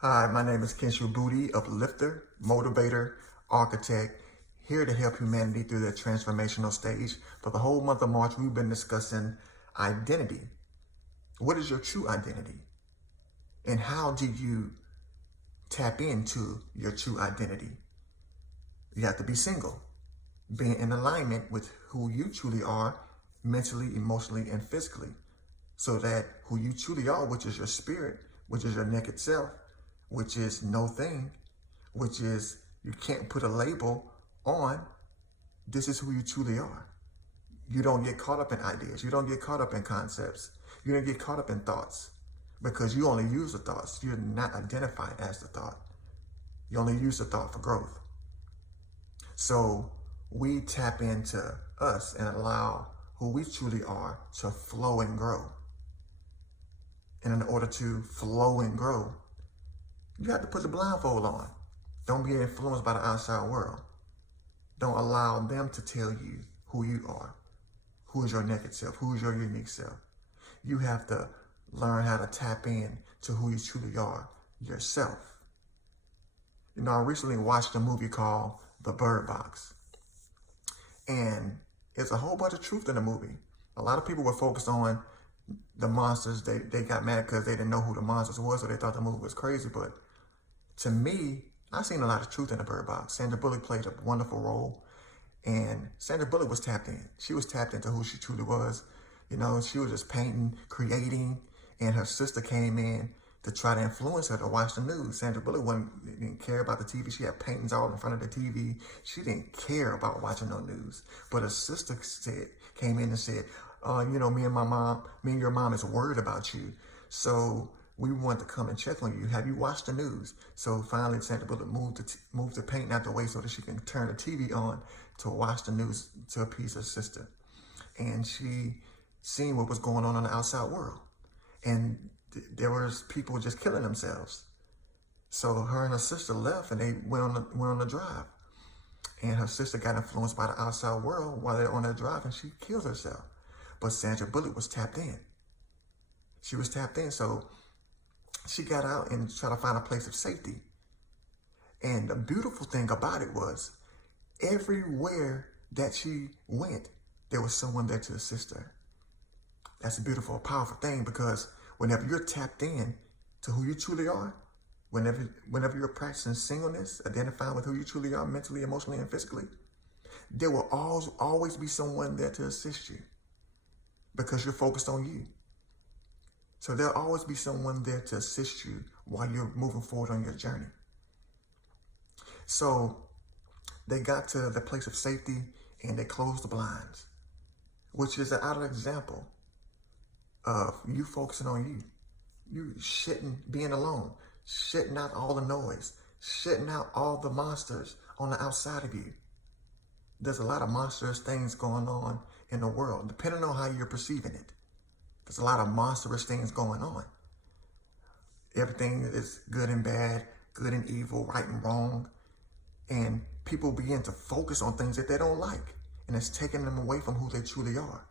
Hi, my name is Kenshu Booty, uplifter, motivator, architect, here to help humanity through their transformational stage. For the whole month of March, we've been discussing identity. What is your true identity? And how do you tap into your true identity? You have to be single, being in alignment with who you truly are, mentally, emotionally, and physically, so that who you truly are, which is your spirit, which is your naked self, which is no thing, which is you can't put a label on, this is who you truly are. You don't get caught up in ideas. You don't get caught up in concepts. You don't get caught up in thoughts because you only use the thoughts. You're not identified as the thought. You only use the thought for growth. So we tap into us and allow who we truly are to flow and grow. And in order to flow and grow, you have to put the blindfold on. Don't be influenced by the outside world. Don't allow them to tell you who you are, who is your naked self, who is your unique self. You have to learn how to tap in to who you truly are, yourself. You know, I recently watched a movie called The Bird Box. And it's a whole bunch of truth in the movie. A lot of people were focused on the monsters. They got mad because they didn't know who the monsters was, so they thought the movie was crazy. But to me, I've seen a lot of truth in The Bird Box. Sandra Bullock played a wonderful role. And Sandra Bullock was tapped in. She was tapped into who she truly was. You know, she was just painting, creating, and her sister came in to try to influence her to watch the news. Sandra Bullock didn't care about the TV. She had paintings all in front of the TV. She didn't care about watching no news. But her sister came in and said, you know, me and your mom is worried about you. So we want to come and check on you. Have you watched the news? So finally, Sandra Bullock moved the paint out the way so that she can turn the TV on to watch the news to appease her sister. And she seen what was going on in the outside world. And there was people just killing themselves. So her and her sister left and they went on a drive. And her sister got influenced by the outside world while they're on their drive and she killed herself. But Sandra Bullock was tapped in. She was tapped in, so she got out and tried to find a place of safety. And the beautiful thing about it was, everywhere that she went, there was someone there to assist her. That's a beautiful, powerful thing, because whenever you're tapped in to who you truly are, whenever you're practicing singleness, identifying with who you truly are, mentally, emotionally, and physically, there will always be someone there to assist you because you're focused on you. So there'll always be someone there to assist you while you're moving forward on your journey. So they got to the place of safety and they closed the blinds, which is an outer example of you focusing on you. You being alone, shutting out all the noise, shutting out all the monsters on the outside of you. There's a lot of monstrous things going on in the world, depending on how you're perceiving it. There's a lot of monstrous things going on. Everything is good and bad, good and evil, right and wrong. And people begin to focus on things that they don't like. And it's taking them away from who they truly are.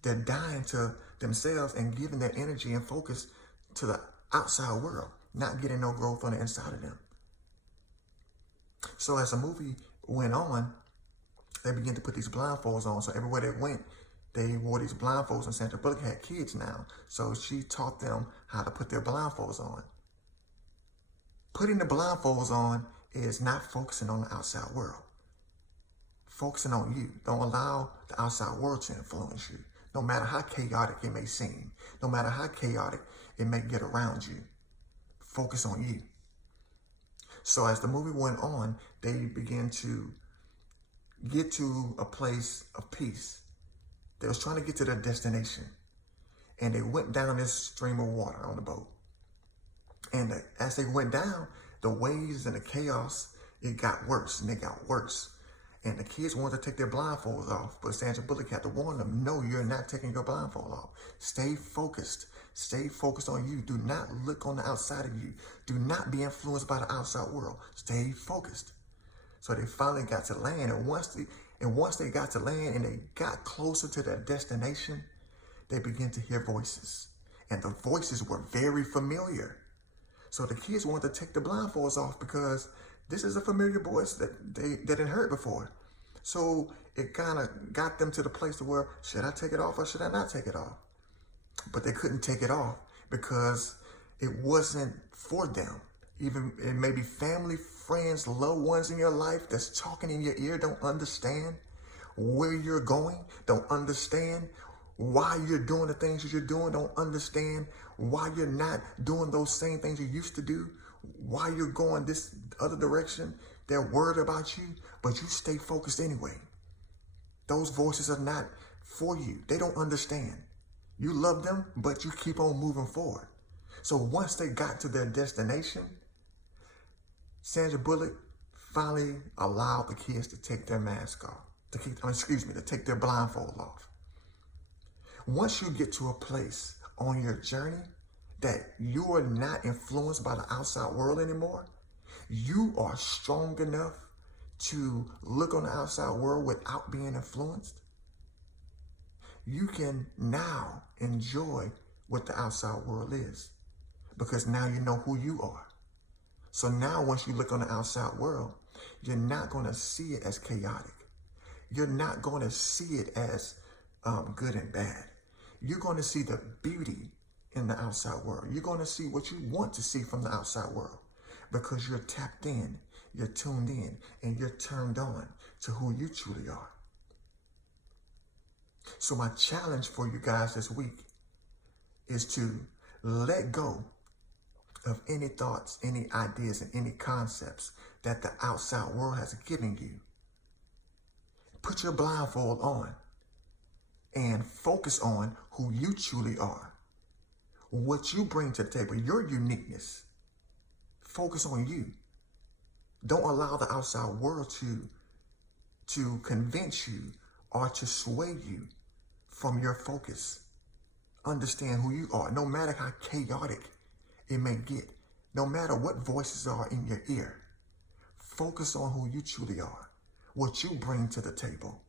They're dying to themselves and giving their energy and focus to the outside world, not getting no growth on the inside of them. So as the movie went on, they began to put these blindfolds on. So everywhere they went, they wore these blindfolds, and Sandra Bullock had kids now. So she taught them how to put their blindfolds on. Putting the blindfolds on is not focusing on the outside world. Focusing on you. Don't allow the outside world to influence you. No matter how chaotic it may seem, no matter how chaotic it may get around you, focus on you. So as the movie went on, they began to get to a place of peace. They was trying to get to their destination. And they went down this stream of water on the boat. And as they went down, the waves and the chaos, it got worse and it got worse. And the kids wanted to take their blindfolds off, but Sandra Bullock had to warn them, no, you're not taking your blindfold off. Stay focused. Stay focused on you. Do not look on the outside of you. Do not be influenced by the outside world. Stay focused. So they finally got to land, and once they got to land and they got closer to their destination, they began to hear voices. And the voices were very familiar. So the kids wanted to take the blindfolds off because this is a familiar voice that they didn't heard before. So it kind of got them to the place to where, should I take it off or should I not take it off? But they couldn't take it off because it wasn't for them. Even it may be family, friends, loved ones in your life that's talking in your ear, don't understand where you're going, don't understand why you're doing the things that you're doing, don't understand why you're not doing those same things you used to do, why you're going this other direction. They're worried about you, but you stay focused anyway. Those voices are not for you. They don't understand. You love them, but you keep on moving forward. So once they got to their destination, Sandra Bullock finally allowed the kids to take their mask off, to take their blindfold off. Once you get to a place on your journey that you are not influenced by the outside world anymore, you are strong enough to look on the outside world without being influenced. You can now enjoy what the outside world is because now you know who you are. So now once you look on the outside world, you're not going to see it as chaotic. You're not going to see it as good and bad. You're going to see the beauty in the outside world. You're going to see what you want to see from the outside world because you're tapped in, you're tuned in, and you're turned on to who you truly are. So my challenge for you guys this week is to let go of any thoughts, any ideas, and any concepts that the outside world has given you. Put your blindfold on and focus on who you truly are, what you bring to the table, your uniqueness. Focus on you. Don't allow the outside world to convince you or to sway you from your focus. Understand who you are, no matter how chaotic it may get, no matter what voices are in your ear. Focus on who you truly are, what you bring to the table.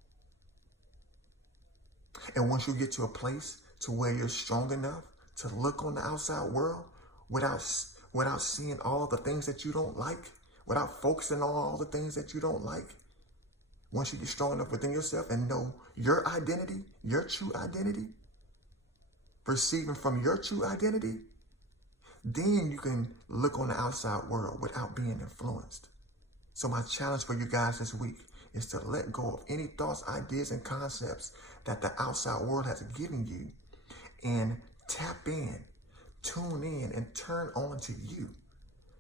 And once you get to a place to where you're strong enough to look on the outside world without seeing all the things that you don't like, without focusing on all the things that you don't like, once you get strong enough within yourself and know your identity, your true identity, receiving from your true identity, then you can look on the outside world without being influenced. So my challenge for you guys this week is to let go of any thoughts, ideas, and concepts that the outside world has given you and tap in, tune in, and turn on to you,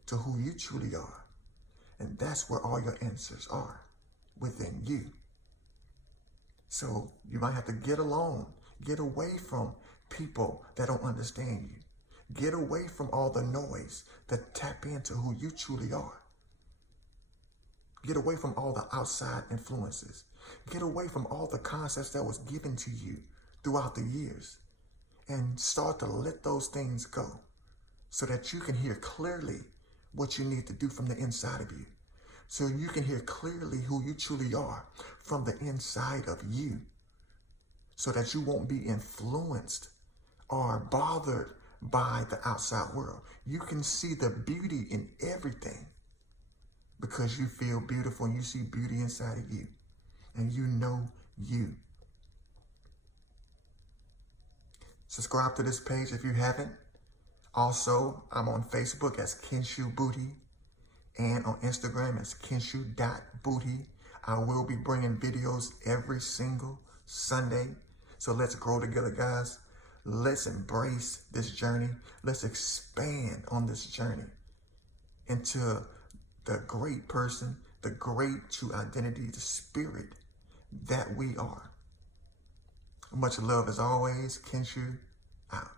to who you truly are. And that's where all your answers are, within you. So you might have to get alone, get away from people that don't understand you. Get away from all the noise that tap into who you truly are. Get away from all the outside influences. Get away from all the concepts that was given to you throughout the years and start to let those things go so that you can hear clearly what you need to do from the inside of you. So you can hear clearly who you truly are from the inside of you so that you won't be influenced or bothered by the outside world. You can see the beauty in everything because you feel beautiful and you see beauty inside of you and you know you. Subscribe to this page if you haven't. Also, I'm on Facebook as Kenshu Booty and on Instagram as Kenshu.booty. I will be bringing videos every single Sunday. So let's grow together, guys. Let's embrace this journey. Let's expand on this journey into the great person, the great true identity, the spirit that we are. Much love as always. Kenshu out.